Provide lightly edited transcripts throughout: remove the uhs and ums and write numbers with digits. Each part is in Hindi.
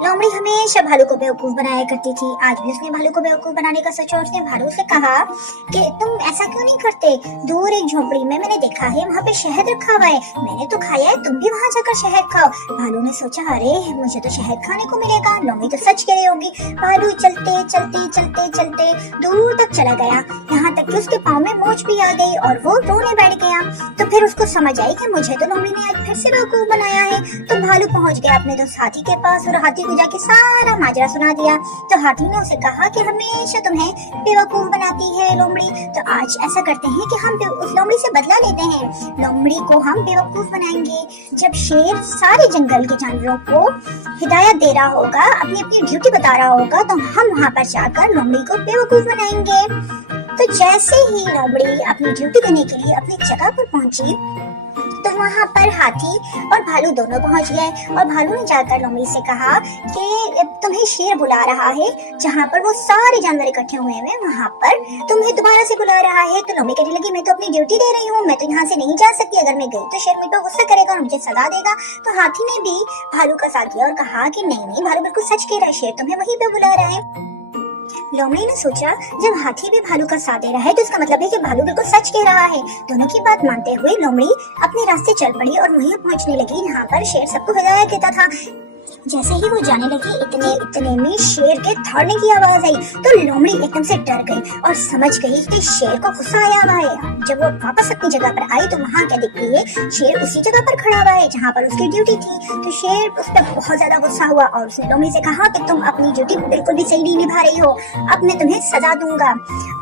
लोमड़ी हमेशा भालू को बेवकूफ बनाया करती थी। आज भी उसने भालू को बेवकूफ बनाने का सोचा। उसने भालू से कहा कि तुम ऐसा क्यों नहीं करते, दूर एक झोपड़ी में मैंने देखा है वहाँ पे शहद रखा हुआ है, मैंने तो खाया है, तुम भी वहाँ जाकर शहद खाओ। भालू ने सोचा अरे मुझे तो शहद खाने को मिलेगा, लोमड़ी तो सच कह रही होगी। भालू चलते चलते चलते चलते दूर तक चला गया, यहाँ तक कि उसके पाँव में मोच भी आ गई और वो रोने बैठ गया। तो फिर उसको समझ आई कि मुझे तो लोमड़ी ने आज फिर से बेवकूफ बनाया है। तो भालू पहुँच गया अपने दोस्त हाथी के पास और हाथी को जाके सारा माजरा सुना दिया। तो हाथी ने उसे कहा कि हमेशा तुम्हें बेवकूफ बनाती है लोमड़ी, तो आज ऐसा करते हैं कि हम उस लोमड़ी से बदला लेते हैं, लोमड़ी को हम बेवकूफ बनाएंगे। जब शेर सारे जंगल के जानवरों को हिदायत दे रहा होगा, अपनी अपनी ड्यूटी बता रहा होगा, तो हम वहाँ पर जाकर लोमड़ी को बेवकूफ बनाएंगे। तो जैसे ही लोमड़ी अपनी ड्यूटी देने के लिए अपनी जगह पर पहुंची, तो वहाँ पर हाथी और भालू दोनों पहुंच गए और भालू ने जाकर लोमड़ी से कहा कि तुम्हें शेर बुला रहा है, जहाँ पर वो सारे जानवर इकट्ठे हुए हैं वहाँ पर तुम्हें दोबारा से बुला रहा है। तो लोमड़ी कहने लगी मैं तो अपनी ड्यूटी दे रही हूँ, मैं तो यहाँ से नहीं जा सकती, अगर मैं गई तो शेर मुझ पर गुस्सा करेगा और मुझे सजा देगा। तो हाथी ने भी भालू का साथ दिया और कहा कि नहीं नहीं, भालू बिल्कुल सच कह रहा है, शेर तुम्हें वहीं पे बुला रहा है। लोमड़ी ने सोचा जब हाथी भी भालू का साथ दे रहा है तो इसका मतलब है कि भालू बिल्कुल सच कह रहा है। दोनों की बात मानते हुए लोमड़ी अपने रास्ते चल पड़ी और वहीं पहुंचने लगी जहाँ पर शेर सबको हिदायत देता था। जैसे ही वो जाने लगी इतने इतने में शेर के दौड़ने की आवाज आई। तो लोमड़ी एकदम से डर गई और समझ गई कि शेर को गुस्सा आया हुआ है। जब वो वापस अपनी जगह पर आई तो वहाँ क्या दिखती है, शेर उसी जगह पर खड़ा हुआ है जहाँ पर उसकी ड्यूटी थी। तो शेर उस पर बहुत ज्यादा गुस्सा हुआ और उसने लोमड़ी से कहा कि तुम अपनी ड्यूटी बिल्कुल भी सही नहीं निभा रही हो, अब मैं तुम्हें सजा दूंगा।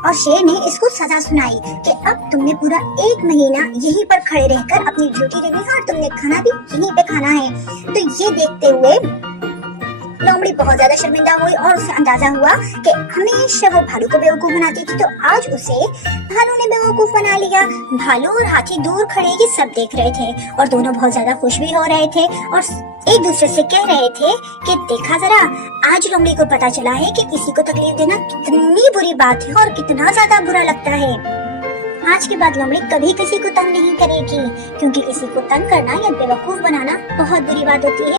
और शेर ने इसको सजा सुनाई कि अब तुमने पूरा 1 महीना यहीं पर खड़े रहकर अपनी ड्यूटी देनी है और तुमने खाना भी यहीं पे खाना है। तो ये देखते हुए लोमड़ी बहुत ज्यादा शर्मिंदा हुई और उसे अंदाजा हुआ कि हमेशा वो भालू को बेवकूफ बनाती थी, तो आज उसे भालू ने बेवकूफ बना लिया। भालू और हाथी दूर खड़े ये सब देख रहे थे और दोनों बहुत ज्यादा खुश भी हो रहे थे और एक दूसरे से कह रहे थे कि देखा जरा, आज लोमड़ी को पता चला है कि किसी को तकलीफ देना कितनी बुरी बात है और कितना ज्यादा बुरा लगता है। आज के बाद लोमड़ी कभी किसी को तंग नहीं करेगी, क्योंकि किसी को तंग करना या बेवकूफ बनाना बहुत बुरी बात होती है।